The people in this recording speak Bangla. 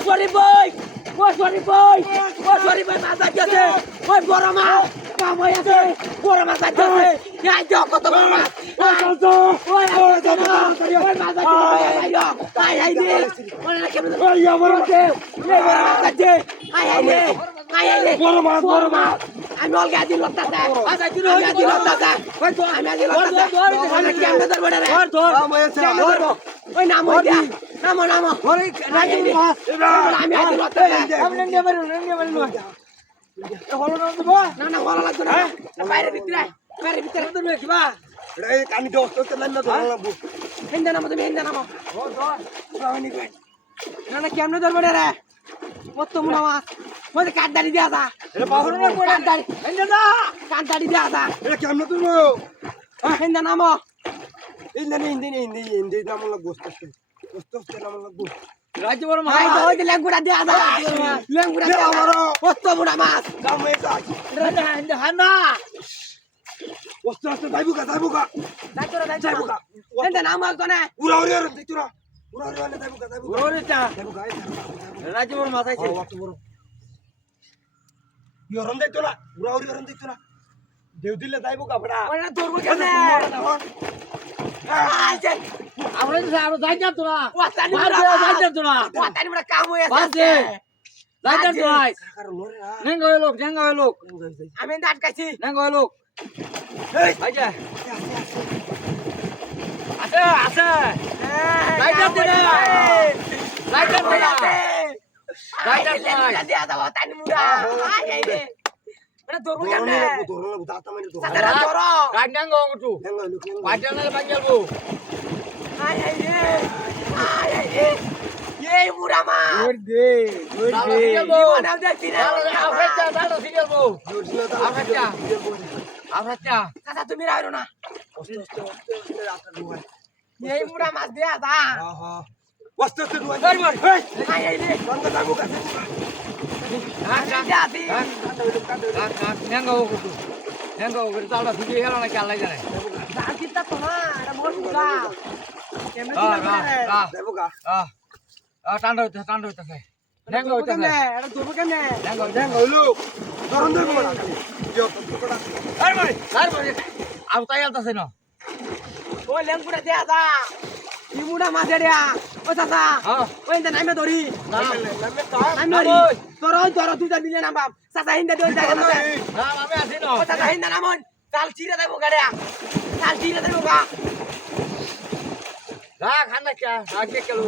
সরি বই ও সরি বই মাছ আছে ওই বড় মাছ কাম হয়ে আছে বড় মাছ আছে এই যে কত বড় মাছ ওই মাছ আছে আই আই রে ওরে কেমন ওই আমার আছে এই বড় মাছ আছে আই আই রে বড় মাছ আমি অলগা দিন লতাটা আচ্ছা কি হই দিন লতাটা ওই তো আমি দিন লতাটা ওরে কেমন ধরবো রে ধর ওই নাম হই দিয়া নাম ওরে রাজি মাছ আমি দিন লতাটা আমি নিয়ে মারু হলো না দেব না হলো লাগবে না বাইরে ভিতরে ধরবে কি বা এই কানি দোস্ত না না ধরা লাগবো হিন্দা নাম ও ধর রাওনি কই না কেমনে ধরবো রে কত মুনা মাছ ওই কাট দাড়ি দিয়া দা এ বাহর না কাট দাড়ি হিন্দা দা কাট দাড়ি দিয়া দা এ কেমনে তুই হিন্দা নাম ইন্দি নাম লাগবো গোস্ত নাম লাগবো রাজি বড় মাছ ওই লেঙ্গুড়া দিয়া দা লেঙ্গুড়া দিয়া কত মুনা মাছ কাম হয়েছে হিন্দা হানা গোস্ত যাইবো কা যাইবো হিন্দা নাম কোনে উড়া আর দিতুরা উড়া যাইবো কা ওরেটা রাজি বড় মাছ আইছে অত বড় ইয়রন দিতো না উড়া ইয়রন দিতো না দেউ দিলে যাইবো কা বড়া ওরে ধরবো কেনে আমরা যাই না তোরা ওয়াতানি যাই না তোরা ওয়াতানি বড় কাম হয়ে বাসে যাই না তোরা কারণ লরে না নেঙ্গা হয়ে লোক আমি আটকাইছি নেঙ্গা হয়ে লোক এই ভাই যা আছে যাই না তোরা যাই না তোরা দিয়া দাও তানি মুড়া আই আই রে এটা ধরবো কেনে ধরন লাগবো দাতা মানে ধরন সাদা ধরো গাড়ি নেঙ্গা হংটু পাইটা না বাঙ্গালবো আই আই রে এই মুড়া মা ওই দে জীবন দেখছি না আফ্রিকা দাঁড়া সিরিয়াল বউ আফ্রিকা দাদা তুমি রাইরো না এই মুড়া মাছ দিয়া দা ওস্তে দুয়া আই আই রে গঙ্গা যাবো কা যাতি নেঙ্গা হংটু নেঙ্গা হংটু তালটা সুজি হেলা না কালাই জানে যাতি তা তো না এটা মোর মুড়া কেমনে দিলা রে যাবো কা টান্ডা হইতাছে নেঙ্গা হইতাছে এটা ধরবো কেনে দেঙ্গা হইলো ধরন দেবো না ইয়ো তো কোটা আর তাই আলতাছে না ওই লেঙ্গুড়া দিয়া দা ই মুড়া মাছ এড়িয়া ও চাচা ওই ইন্দা নামে ধরি আমি ধরি ধর দুইটা মিলে নাম বাপ চাচা হিন্দা দিও জায়গা না আমি আছি না ও চাচা হিন্দা নামন চাল চিরে দেবো গাড়িয়া চাল চিরে দেবো গা খান্না কে কেলু